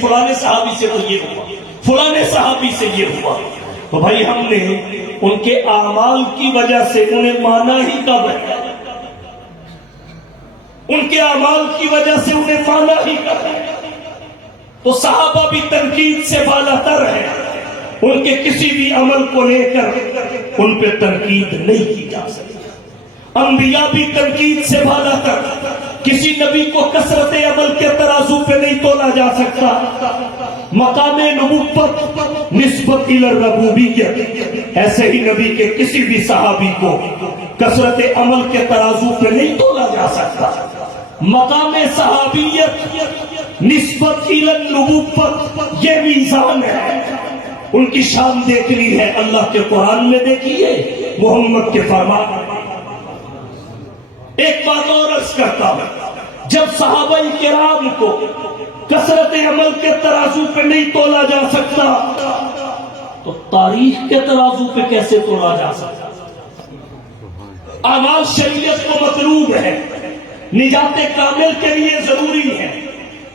فلانے صحابی سے تو یہ ہوا، فلانے صحابی سے یہ ہوا، تو بھائی ہم نے ان کے اعمال کی وجہ سے انہیں مانا ہی کب ہے؟ ان کے اعمال کی وجہ سے انہیں مانا ہی کب ہے؟ تو صحابہ بھی تنقید سے بالا تر ہے، ان کے کسی بھی عمل کو لے کر ان پہ تنقید نہیں کی جا سکتی۔ انبیاء بھی تنقید سے بالا تر، کسی نبی کو کثرت عمل کے ترازو پہ نہیں تولا جا سکتا۔ مقام نبوت نسبت الی الربوبیت، ایسے ہی نبی کے کسی بھی صحابی کو کثرت عمل کے ترازو پہ نہیں تولا جا سکتا۔ مقام صحابیت نسبت الی النبوت، یہ میزان ہے۔ ان کی شان دیکھنی ہے اللہ کے قرآن میں دیکھیے، محمد کے فرمان۔ ایک بات اور عرض کرتا ہوں، جب صحابہ کرام کو کثرت عمل کے ترازو پہ نہیں تولا جا سکتا تو تاریخ کے ترازو پہ کیسے تولا جا سکتا؟ اعمال شریعت کو مطلوب ہے، نجات کامل کے لیے ضروری ہے،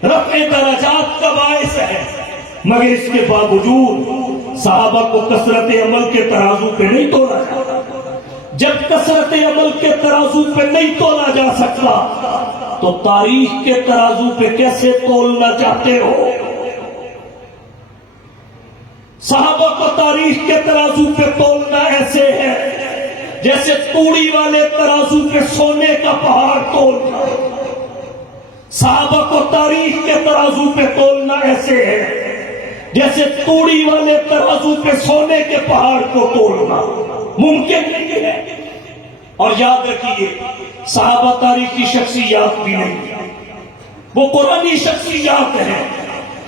رفع درجات کا باعث ہے، مگر اس کے باوجود صحابہ کو کثرت عمل کے ترازو پہ نہیں تولا جاتا۔ جب کثرت عمل کے ترازو پہ نہیں تولا جا سکتا تو تاریخ کے ترازو پہ کیسے تولنا چاہتے ہو؟ صحابہ کو تاریخ کے ترازو پہ تولنا ایسے ہے جیسے توڑی والے ترازو پہ سونے کا پہاڑ تولنا۔ صحابہ کو تاریخ کے ترازو پہ تولنا ایسے ہے جیسے توڑی والے ترازو پہ سونے کے پہاڑ کو تولنا ممکن نہیں ہے۔ اور یاد رکھیے، صحابہ تاریخی شخصیات بھی نہیں، وہ قرآنی شخصیات ہیں۔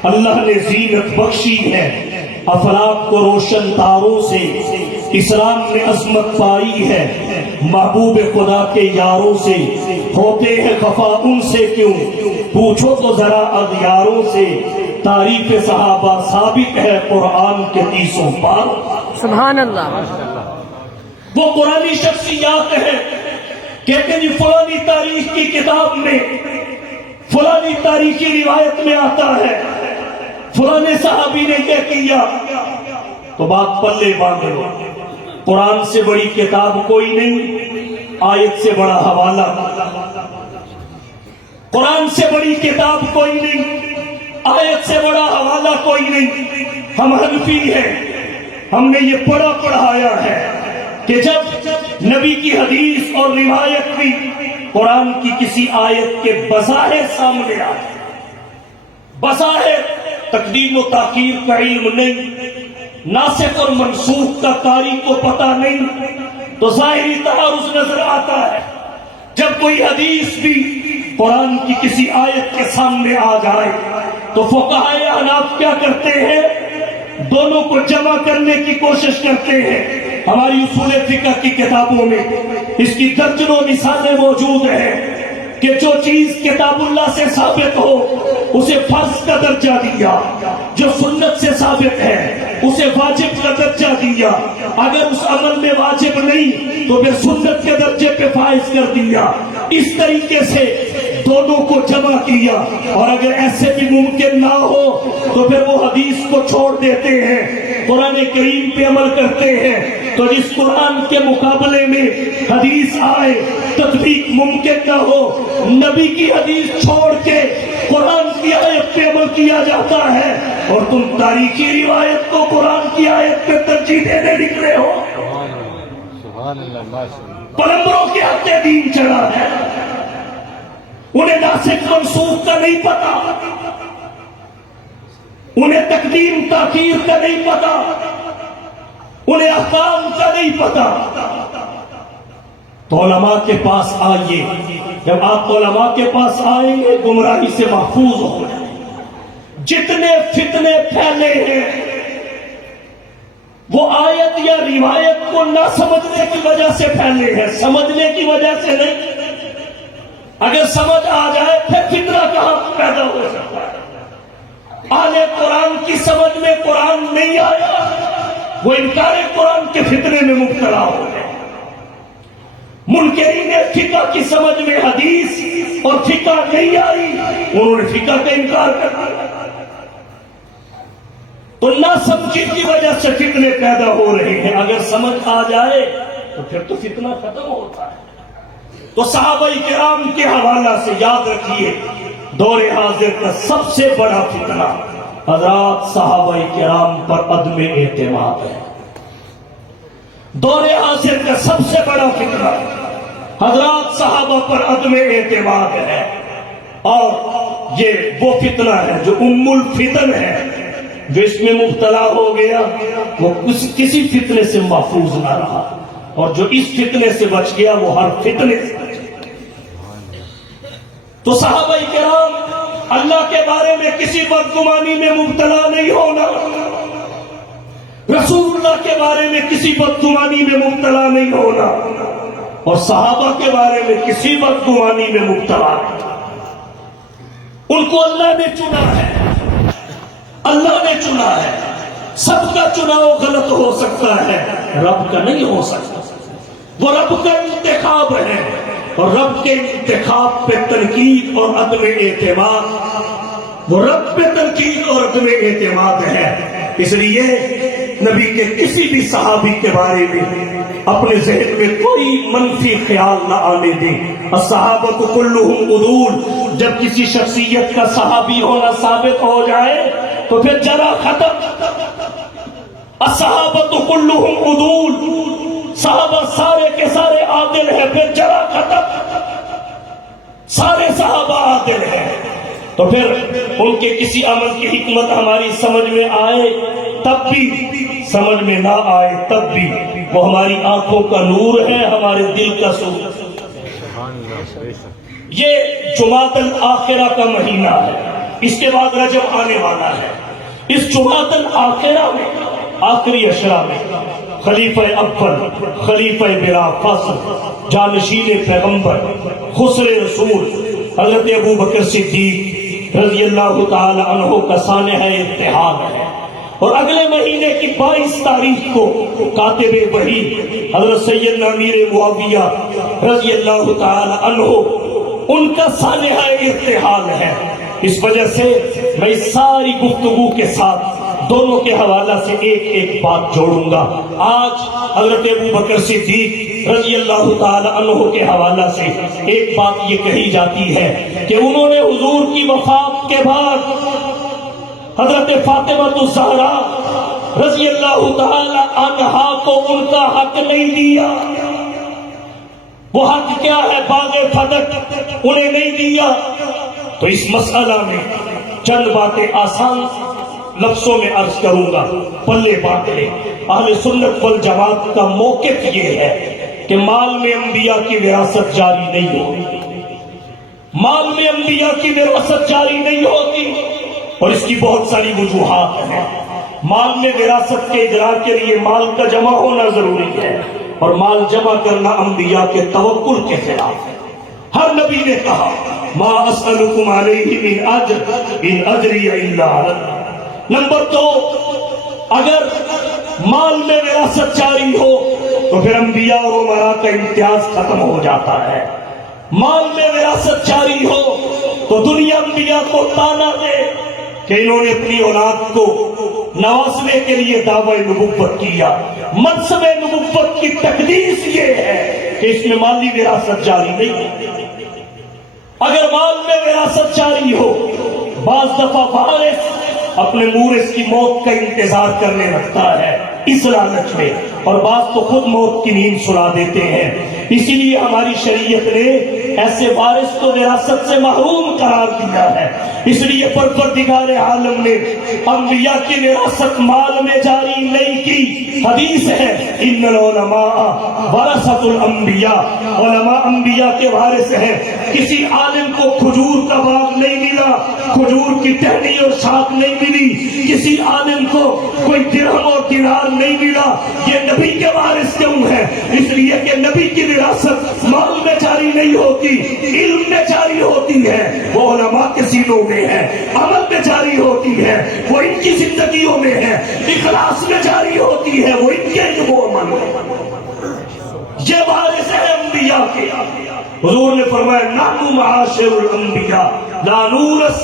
اللہ نے زینت بخشی ہے افلاک کو روشن تاروں سے، اسلام نے عظمت پائی ہے محبوب خدا کے یاروں سے، ہوتے ہیں خفا ان سے کیوں پوچھو تو ذرا اغیاروں سے، تعریف صحابہ ثابت ہے قرآن کے 30 پاروں۔ سبحان اللہ۔ وہ قرآنی شخصیات ہیں، کہتے ہیں جی فلانی تاریخ کی کتاب میں، فلانی تاریخی روایت میں آتا ہے فلانے صحابی نے یہ کیا، تو بات پلے باندھ لو۔ قرآن سے بڑی کتاب کوئی نہیں، آیت سے بڑا حوالہ۔ قرآن سے بڑی کتاب کوئی نہیں، آیت سے بڑا حوالہ کوئی نہیں۔ ہم حنفی ہیں، ہم نے یہ پڑھا پڑھایا ہے کہ جب نبی کی حدیث اور روایت بھی قرآن کی کسی آیت کے بظاہر سامنے آئے، بظاہر تقدیم و تاخیر کا علم نہیں، ناسخ اور منسوخ کا قاری کو پتہ نہیں، تو ظاہری تعارض نظر آتا ہے۔ جب کوئی حدیث بھی قرآن کی کسی آیت کے سامنے آ جائے تو فقہائے احناف کیا کرتے ہیں؟ دونوں کو جمع کرنے کی کوشش کرتے ہیں۔ ہماری اصول فقہ کی کتابوں میں اس کی درجنوں مثالیں موجود ہیں کہ جو چیز کتاب اللہ سے ثابت ہو اسے فرض کا درجہ دیا، جو سنت سے ثابت ہے اسے واجب کا درجہ دیا، اگر اس عمل میں واجب نہیں تو پھر سنت کے درجے پہ فائز کر دیا۔ اس طریقے سے دونوں کو جمع کیا، اور اگر ایسے بھی ممکن نہ ہو تو پھر وہ حدیث کو چھوڑ دیتے ہیں، قرآن کریم پہ عمل کرتے ہیں۔ تو جس قرآن کے مقابلے میں حدیث آئے تطبیق ممکن نہ ہو، نبی کی حدیث چھوڑ کے قرآن کی آیت پہ عمل کیا جاتا ہے، اور تم تاریخی روایت کو قرآن کی آیت پہ ترجیح دینے نکلے ہو۔ پیغمبروں کے ہاتھے دین چڑھا ہے، انہیں ناسخ منسوخ کا نہیں پتا، انہیں تقدیم تاخیر کا نہیں پتا، انہیں احکام کا نہیں پتا۔ تو علماء کے پاس آئیے، جب آپ علماء کے پاس آئیں گے گمراہی سے محفوظ ہو جائیں۔ جتنے فتنے پھیلے ہیں وہ آیت یا روایت کو نہ سمجھنے کی وجہ سے پھیلے ہیں، سمجھنے کی وجہ سے نہیں۔ اگر سمجھ آ جائے پھر فتنہ کہاں پیدا ہو سکتا ہے؟ اہل قرآن کی سمجھ میں قرآن نہیں آیا، وہ انکار قرآن کے فتنے میں مبتلا ہو گئے۔ منکرین فقہ کی سمجھ میں حدیث اور فقہ نہیں آئی، انہوں نے فقہ کا انکار کر دیا۔ تو ناسمجھی کی وجہ سے فتنے پیدا ہو رہے ہیں. اگر سمجھ آ جائے تو پھر تو فتنہ ختم ہوتا ہے. تو صحابہ کرام کے حوالہ سے یاد رکھیے دور حاضر کا سب سے بڑا فتنہ حضرات صحابہ کرام پر عدم اعتماد ہے. دور حاضر کا سب سے بڑا فتنہ حضرات صحابہ پر عدم اعتماد ہے. اور یہ وہ فتنہ ہے جو ام الفتن ہے. جو اس میں مبتلا ہو گیا وہ کسی فتنے سے محفوظ نہ رہا, اور جو اس فتنے سے بچ گیا وہ ہر فتنے سے بچ گیا. تو صحابہ کرام اللہ کے بارے میں کسی بدگمانی میں مبتلا نہیں ہونا, رسول اللہ کے بارے میں کسی بدگمانی میں مبتلا نہیں ہونا, اور صحابہ کے بارے میں کسی بدگمانی میں مبتلا نہیں. ان کو اللہ نے چنا ہے, اللہ نے چنا ہے. سب کا چناؤ غلط ہو سکتا ہے, رب کا نہیں ہو سکتا. وہ رب کا انتخاب ہے, اور رب کے انتخاب پہ تنقید اور عدم اعتماد, وہ رب پہ تنقید اور عدم اعتماد ہے. اس لیے نبی کے کسی بھی صحابی کے بارے میں اپنے ذہن میں کوئی منفی خیال نہ آنے دیں. الصحابۃ کلھم عدول, جب کسی شخصیت کا صحابی ہونا ثابت ہو جائے تو پھر جرا ختم. الصحابۃ کلھم عدول, صحابہ سارے کے سارے عادل ہیں, پھر جرا ختم. سارے صحابہ عادل ہیں تو پھر ان کے کسی عمل کی حکمت ہماری سمجھ میں آئے تب بھی, سمجھ میں نہ آئے تب بھی, وہ ہماری آنکھوں کا نور ہے, ہمارے دل کا سور. یہ جمادی الاخرہ کا مہینہ ہے, اس کے بعد رجب آنے والا ہے. اس جمادی الاخرہ میں آخری اشرا میں خلیفہ اول, خلیفہ بلا فصل, جانشین پیغمبر, خسر رسول حضرت ابو بکر صدیق رضی اللہ تعالی عنہ کا سانحہ اتحاد ہے. اور اگلے مہینے کی 22 تاریخ کو کاتب وحی حضرت سیدنا امیر معاویہ رضی اللہ تعالی عنہ ان کا سانحہ اتحاد ہے. اس وجہ سے میں اس ساری گفتگو کے ساتھ دونوں کے حوالہ سے ایک ایک بات جوڑوں گا. آج حضرت ابو بکر صدیق رضی اللہ تعالی عنہ کے حوالہ سے ایک بات یہ کہی جاتی ہے کہ انہوں نے حضور کی وفات کے بعد حضرت فاطمہ الزہرا رضی اللہ تعالی عنہا کو ان کا حق نہیں دیا. وہ حق کیا ہے؟ باغ فتح انہیں نہیں دیا. تو اس مسئلہ میں چند باتیں آسان لفظوں میں عرض کروں گا, پلے بات لے. اہل سنت والجماعت کا موقف یہ ہے کہ مال میں انبیاء کی وراثت جاری نہیں ہوتی, مال میں انبیاء کی وراثت جاری نہیں ہوتی, اور اس کی بہت ساری وجوہات ہیں. مال میں وراثت کے ادراک کے لیے مال کا جمع ہونا ضروری ہے, اور مال جمع کرنا انبیاء کے توکل کے خلاف ہے. ہر نبی نے کہا ما اسألکم علیہ من اجر ان اجری الا علی اللہ. نمبر 2, اگر مال میں وراثت جاری ہو تو پھر انبیاء اور امراء کا امتیاز ختم ہو جاتا ہے. مال میں وراثت جاری ہو تو دنیا انبیاء کو تانا دے کہ انہوں نے اپنی اولاد کو نوازنے کے لیے دعوی نبوت کیا. منصب نبوت کی تقدیس یہ ہے کہ اس میں مالی وراثت جاری نہیں. اگر مال میں وراثت جاری ہو, بعض دفعہ وارث اپنے مورث کی موت کا انتظار کرنے لگتا ہے اس لالچ میں, اور بعض تو خود موت کی نیند سلا دیتے ہیں. اسی لیے ہماری شریعت نے ایسے وارث کو وراثت سے محروم قرار دیا ہے. اس لیے پروردگار عالم نے انبیاء کی وراثت مال میں جاری نہیں کی. حدیث ہے ان العلماء ورثۃ الانبیاء, علماء انبیاء کے وارث ہیں. کسی عالم کو کھجور کا باغ نہیں ملا, کھجور کی ٹہنی اور شاخ نہیں ملی, کسی عالم کو کوئی درہم اور دینار نہیں ملا. یہ نبی کے وارث کیوں ہے؟ اس لیے کہ نبی کی وراثت مال میں جاری نہیں ہوتی, علم میں جاری ہوتی ہے, وہ علماء کے سینوں میں ہے. عمل میں جاری ہوتی ہے, وہ ان کی زندگیوں میں ہے. اخلاص میں جاری ہوتی ہے, وہ ان کے علم و عمل میں. یہ وارث ہے انبیاء کے. حضور نے فرمایا نحن معاشر الانبیاء لا نورث